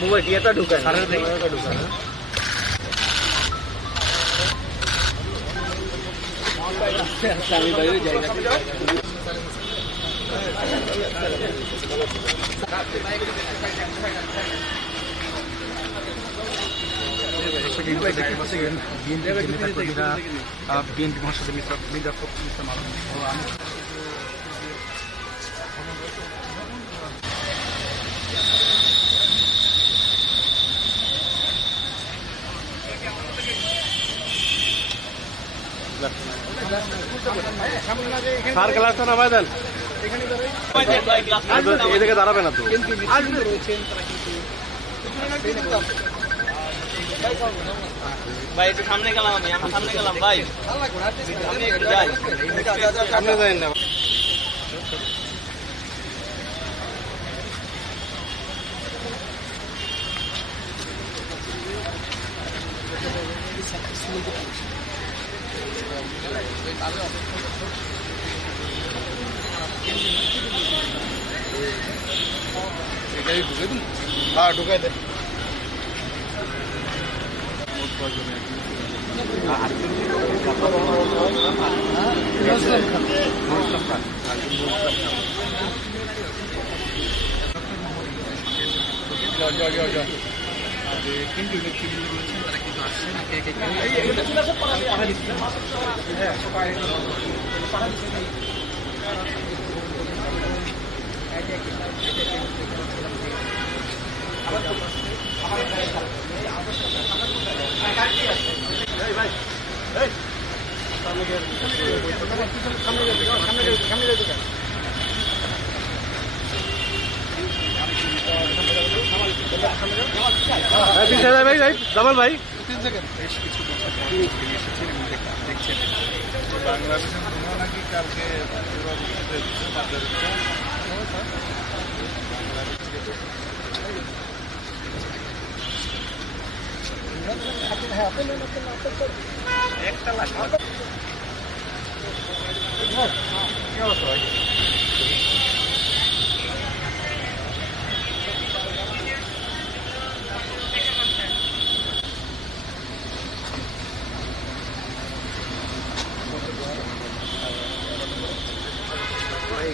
Mobile ইয়েটা ঢুকায় ঢুকায় আমি বাইরে যাই না বিএনপি মহাসচিব মিস্টার মির্জা ফখরুল ইসলাম আলম ও ক্লাস নামায় দেন। এদিকে দাঁড়াবে না তো। ভাই একটু সামনে গেলাম আমি আমি সামনে গেলাম ভাই। সামনে যাই যাই সামনে যাই না হ্যাঁ ঢুকাই দে কেন্দ্রীয় ব্যক্তিবৃন্দ রয়েছেন তারা কিন্তু আসছেন। পাড়া দিচ্ছিলাম। হ্যাঁ যায় ভাই জামাল ভাই বেশ কিছু বাংলাদেশের নাকি কালকে একটা লাখ কি অবস্থা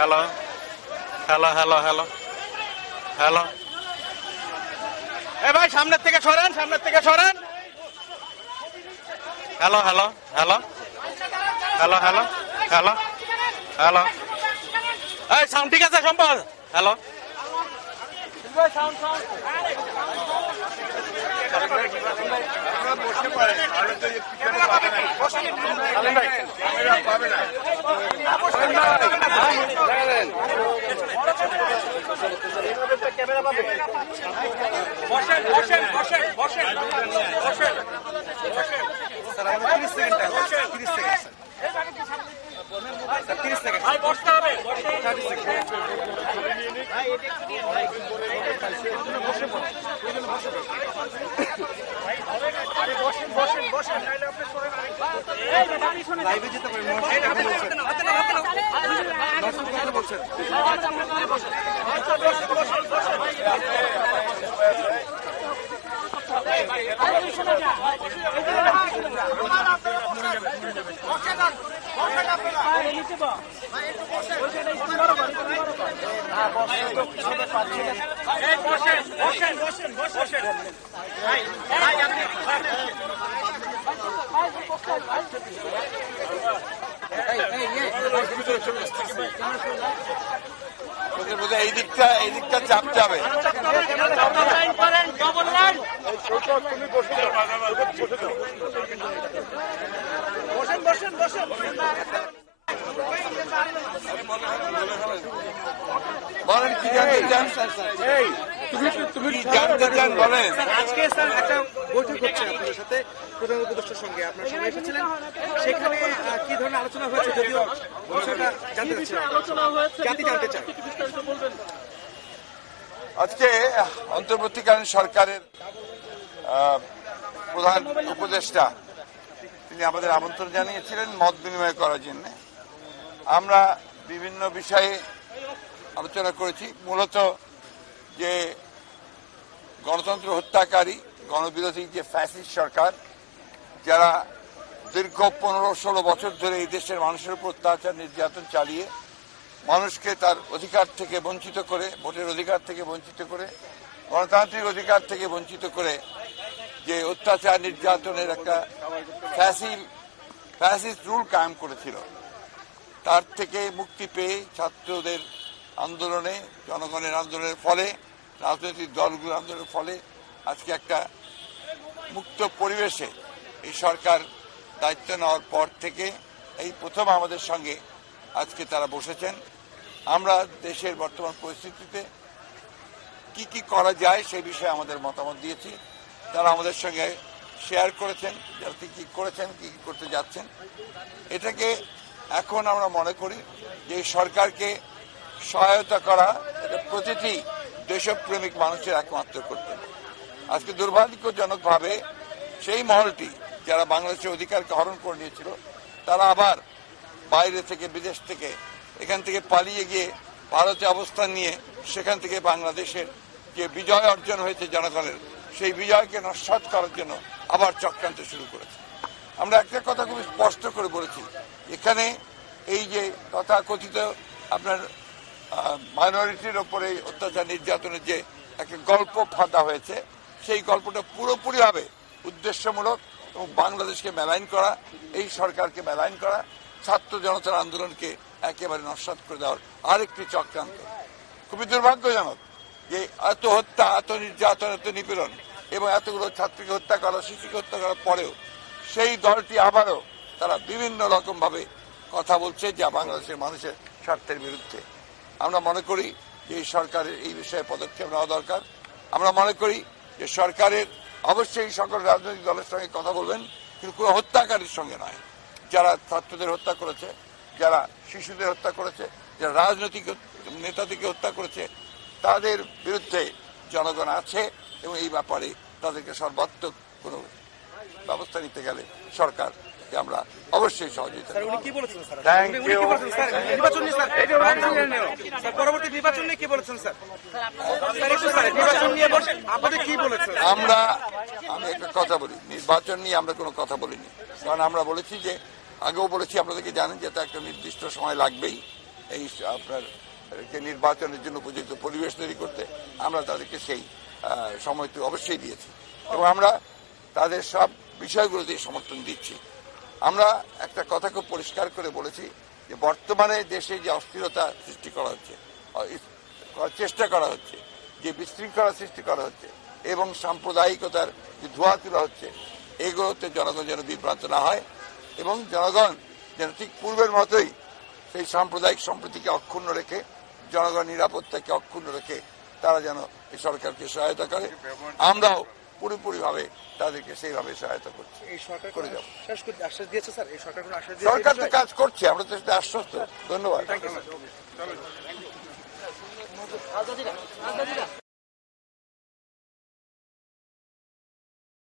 Hello hello hello hello hello এ ভাই সামনের থেকে সরেন সামনের থেকে সরেন। Hello hello hello hello hello hello hello এই সাউন্ড ঠিক আছে সম্পদ হ্যালো বসতে পারে তাহলে তো বসেন বসেন বসেন বসেন। ক্যামেরা পাবে না ওদের বোধ এই দিকটা এই দিকটা চাপ যাবে বলেন কি জানতে চান? কি জানতে চান? বলেন। আজকে স্যার একটা বৈঠক হচ্ছে আপনাদের সাথে প্রধান উপদেষ্টার সঙ্গে। আপনার সবাই এসেছিলেন। সেখানে কি ধরনের আলোচনা হয়েছে যদিও বিষয়টা জানতে চাচ্ছি জানতে চায়। আজকে অন্তর্বর্তীকালীন সরকারের প্রধান উপদেষ্টা তিনি আমাদের আমন্ত্রণ জানিয়েছিলেন মত বিনিময় করার জন্য। আমরা বিভিন্ন বিষয়ে আলোচনা করেছি। মূলত যে গণতন্ত্র হত্যাকারী, গণবিরোধী যে ফ্যাসিস্ট সরকার, যারা দীর্ঘ পনেরো ষোলো বছর ধরে এই দেশের মানুষের উপর অত্যাচার, নির্যাতন চালিয়ে মানুষকে তার অধিকার থেকে বঞ্চিত করে, ভোটের অধিকার থেকে বঞ্চিত করে, গণতান্ত্রিক অধিকার থেকে বঞ্চিত করে যে অত্যাচার, নির্যাতনের একটা ফ্যাসিল, ফ্যাসিস্ট রুল কায়েম করেছিল। তার থেকে মুক্তি পেয়ে ছাত্রদের আন্দোলনে, জনগণের আন্দোলনের ফলে, রাজনৈতিক দলগুলোর আন্দোলনের ফলে আজকে একটা মুক্ত পরিবেশে এই সরকার দায়িত্ব নেওয়ার পর থেকে এই প্রথম আমাদের সঙ্গে আজকে তারা বসেছেন। আমরা দেশের বর্তমান পরিস্থিতিতে কি কি করা যায় সেই বিষয়ে আমাদের মতামত দিয়েছি। তারা আমাদের সঙ্গে শেয়ার করেছেন, যারা কি করেছেন কি করতে যাচ্ছেন। এটাকে এখন আমরা মনে করি যে সরকারকে সহায়তা করা প্রতিটি দেশপ্রেমিক মানুষের একমাত্র কর্তব্য। আজকে দুর্ভাগ্যজনকভাবে সেই মহলটি যারা বাংলাদেশের অধিকারকে হরণ করে নিয়েছিল, তারা আবার বাইরে থেকে, বিদেশ থেকে, এখান থেকে পালিয়ে গিয়ে ভারতে অবস্থান নিয়ে সেখান থেকে বাংলাদেশের যে বিজয় অর্জন হয়েছে জনগণের, সেই বিজয়কে নস্বাত করার জন্য আবার চক্রান্ত শুরু করেছে। আমরা একটা কথা খুব স্পষ্ট করে বলেছি। এখানে এই যে তথাকথিত আপনার মাইনরিটির ওপরে অত্যাচার নির্যাতনের যে একটা গল্প ফাঁদা হয়েছে, সেই গল্পটা পুরোপুরিভাবে উদ্দেশ্যমূলক এবং বাংলাদেশকে মেলাইন করা, এই সরকারকে মেলাইন করা, ছাত্র জনতার আন্দোলনকে একেবারে নস্বাত করে দেওয়ার আরেকটি চক্রান্ত। খুবই দুর্ভাগ্যজনক যে এত হত্যা, এত নির্যাতন, এত নিপীড়ন এবং এতগুলো ছাত্রীকে হত্যা করা, শিশুকে হত্যা করার পরেও সেই দলটি আবারও তারা বিভিন্ন রকম ভাবে কথা বলছে, যা বাংলাদেশের মানুষের স্বার্থের বিরুদ্ধে। আমরা মনে করি যে এই সরকারের এই বিষয়ে পদক্ষেপ নেওয়া দরকার। আমরা মনে করি যে সরকারের অবশ্যই সকল রাজনৈতিক দলের সঙ্গে কথা বলবেন, কিন্তু কোনো হত্যাকারীর সঙ্গে নয়। যারা ছাত্রদের হত্যা করেছে, যারা শিশুদের হত্যা করেছে, যারা রাজনৈতিক নেতাদেরকে হত্যা করেছে, তাদের বিরুদ্ধে জনগণ আছে এবং এই ব্যাপারে তাদেরকে সর্বাত্মক কোনো ব্যবস্থা নিতে গেলে সরকারকে আমরা অবশ্যই সহযোগিতা স্যার করব। উনি কি বলেছেন স্যার? Thank উনি- উনি কি you. বলেছেন স্যার? নির্বাচন নিয়ে স্যার স্যার পরবর্তী নির্বাচন নিয়ে কি বলেছেন স্যার? স্যার একটু স্যার নির্বাচন নিয়ে বলছেন আপনাদের কি বলেছেন? আমরা আমি একটা কথা বলি। নির্বাচন নিয়ে আমরা কোনো কথা বলিনি। কারণ আমরা বলেছি যে আগেও বলেছি আপনাদেরকে জানেন যে এটা একটা নির্দিষ্ট সময় লাগবেই। এই আপনার নির্বাচনের জন্য উপযুক্ত পরিবেশ তৈরি করতে আমরা তাদেরকে সেই সময়টি অবশ্যই দিয়েছি। এবং আমরা তাদের সব বিষয়গুলোতে সমর্থন দিচ্ছি। আমরা একটা কথা খুব পরিষ্কার করে বলেছি যে বর্তমানে দেশে যে অস্থিরতা সৃষ্টি করা হচ্ছে চেষ্টা করা হচ্ছে, যে বিশৃঙ্খলা সৃষ্টি করা হচ্ছে এবং সাম্প্রদায়িকতার যে ধোয়া তোলা হচ্ছে, এগুলোতে জনগণ যেন বিভ্রান্ত না হয় এবং জনগণ যেন ঠিক পূর্বের মতোই সেই সাম্প্রদায়িক সম্প্রীতিকে অক্ষুণ্ণ রেখে, জনগণ নিরাপত্তাকে অক্ষুণ্ণ রেখে তারা যেন এই সরকারকে সহায়তা করে। আমরাও পুরোপুরিভাবে তাদেরকে সেইভাবে সহায়তা করছে। এই সরকার করে যাব। শেষ করতে স্যার? সরকার কোনো আশ্বাস দিয়েছে সরকার এই তো কাজ করছে আমরা তো সেটা আশ্বস্ত। ধন্যবাদ।